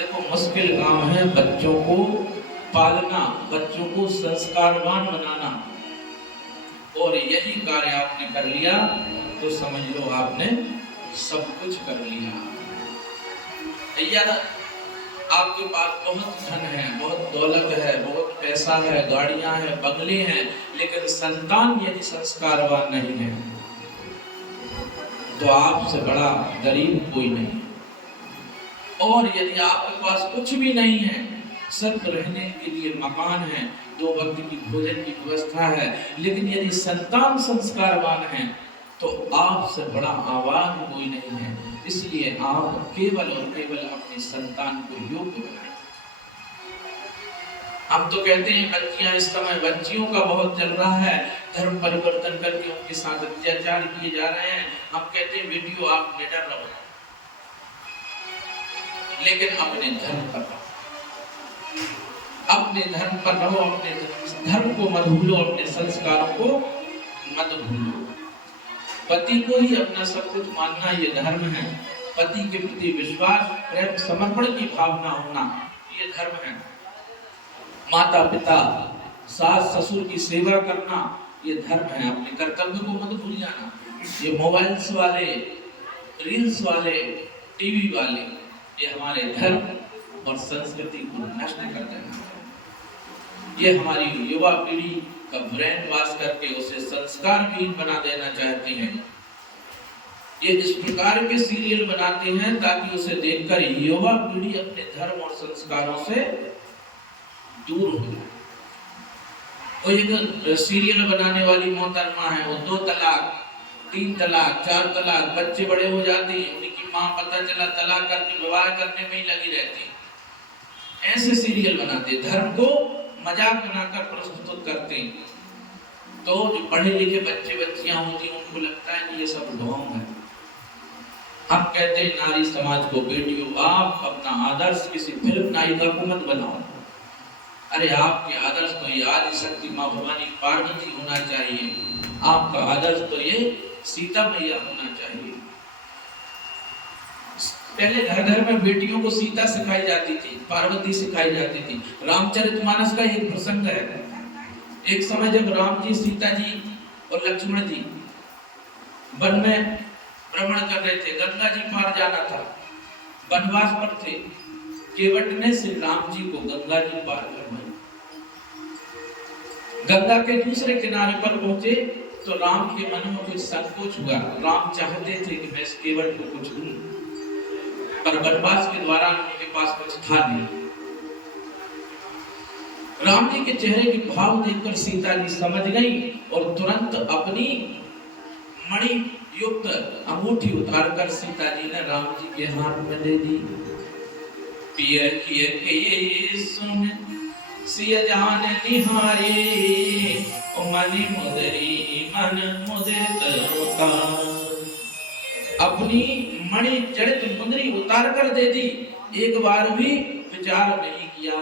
देखो मुश्किल काम है बच्चों को पालना, बच्चों को संस्कारवान बनाना, और यही कार्य आपने कर लिया तो समझ लो आपने सब कुछ कर लिया। भैया आपके पास बहुत धन है, बहुत दौलत है, बहुत पैसा है, गाड़ियां हैं, बंगले हैं, लेकिन संतान यदि संस्कारवान नहीं है तो आपसे बड़ा गरीब कोई नहीं। और यदि आपके पास कुछ भी नहीं है, सिर्फ रहने के लिए मकान है, 2 वक्त की भोजन की व्यवस्था है, लेकिन यदि संतान संस्कारवान है तो आपसे बड़ा आवाज कोई नहीं है। इसलिए आप केवल और केवल अपनी संतान को योग्य बनाएं। हम तो कहते हैं बच्चियां, इस समय बच्चियों का बहुत चल रहा है, धर्म परिवर्तन करके उनके साथ अत्याचार किए जा रहे हैं। हम कहते हैं बेटियों आप निडर रहो, लेकिन अपने धर्म पर रहो, अपने धर्म पर रहो, अपने धर्म को मत भूलो, अपने संस्कारों को मत भूलो। पति को ही अपना सब कुछ मानना ये धर्म है। पति के प्रति विश्वास, प्रेम, समर्पण की भावना होना ये धर्म है। माता पिता, सास ससुर की सेवा करना ये धर्म है। अपने कर्तव्य को मत भूल जाना। ये मोबाइल्स वाले, रील्स वाले, टीवी वाले, ये हमारे धर्म और संस्कृति को नष्ट कर देना। ये हमारी युवा पीढ़ी का ब्रेन वॉश करके उसे संस्कारहीन बना देना चाहते हैं। ये इस प्रकार के सीरियल बनाते हैं ताकि उसे देखकर युवा पीढ़ी अपने धर्म और संस्कारों से दूर हो जाए। वो एक सीरियल बनाने वाली मोहतरमा है, वो 2 तलाक, 3 तलाक, 4 तलाक, बच्चे बड़े हो जाते हैं, उनकी माँ पता चला तलाक करके विवाह करने में ही लगी रहती है। ऐसे सीरियल बनाते, धर्म को मजाक बनाकर प्रस्तुत करते हैं। तो जो पढ़े लिखे बच्चे बच्चियां होती हैं उनको लगता है कि ये सब ढोंग है। हम कहते हैं नारी समाज को, बेटियों आप अपना आदर्श किसी फिल्म नायिका को मत बनाओ। अरे आपके आदर्श तो ये आदि शक्ति माँ भवानी पार्वती होना चाहिए। आपका आदर्श तो ये सीता मैया होना चाहिए। पहले घर घर में बेटियों को सीता सिखाई जाती थी, पार्वती सिखाई जाती थी। रामचरितमानस का एक प्रसंग है। एक समय जब राम जी, सीता जी और लक्ष्मण जी वन में भ्रमण कर रहे थे, गंगा जी पार जाना था, वनवास पर थे, केवट ने श्री राम जी को गंगा जी पार करवाई। गंगा के दूसरे किनारे पर पहुंचे तो राम के मन में कुछ संकोच हुआ। राम चाहते थे कि मैं इस केवट को कुछ दूं, पर वनवास के दौरान उनके पास कुछ था नहीं। राम जी के चेहरे के भाव देखकर सीता जी समझ गई और तुरंत अपनी मणि युक्त अंगूठी उतारकर सीता जी ने राम जी के हाथ में दे दी। पिया किए के सुन सिय जान निहारे, मनि मुदरी मन मुदित उतार। अपनी मणि जड़ित मुंदरी उतार कर दे दी। एक बार भी विचार नहीं किया,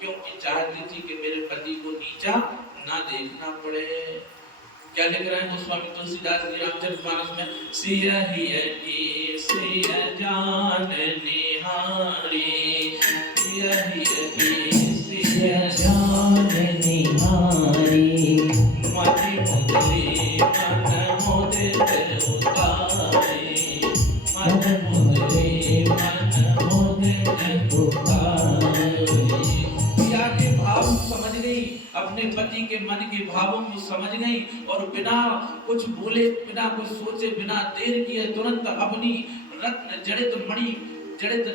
क्योंकि चाहती थी कि मेरे पति को नीचा ना देखना पड़े। क्या लिख रहे हैं गोस्वामी तुलसीदास जी रामचरितमानस में? सिया ही की सिया जान निहारी, सिया ही की सिया जान निहारी, मति मुदरी मन मुदित उतारी, मन मुदरी मन मुदित उतारी। पिया के भाव समझ गई, अपने पति के मन के भावों को समझ गई और बिना कुछ बोले, बिना कुछ सोचे, बिना देर किए तुरंत अपनी रत्न जड़ित मणि जड़ित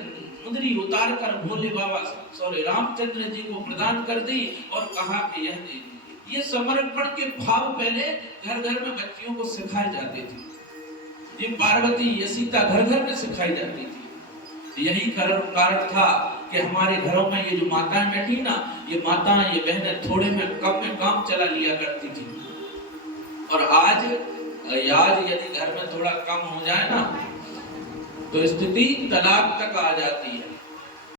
मुंदरी उतार कर भोले बाबा रामचंद्र जी को प्रदान कर दी और कहा कि यह दे दीजिए। ये समर्पण के भाव पहले घर घर में बच्चियों को सिखाए जाते थे। ये पार्वती, ये सीता घर घर में सिखाई जाती थी। यही कारण था कि हमारे घरों में ये जो माताएं बैठी ना, ये माताएं, ये बहनें थोड़े में काम चला लिया करती थी। और आज यदि घर में थोड़ा कम हो जाए ना तो स्थिति तलाक तक आ जाती है।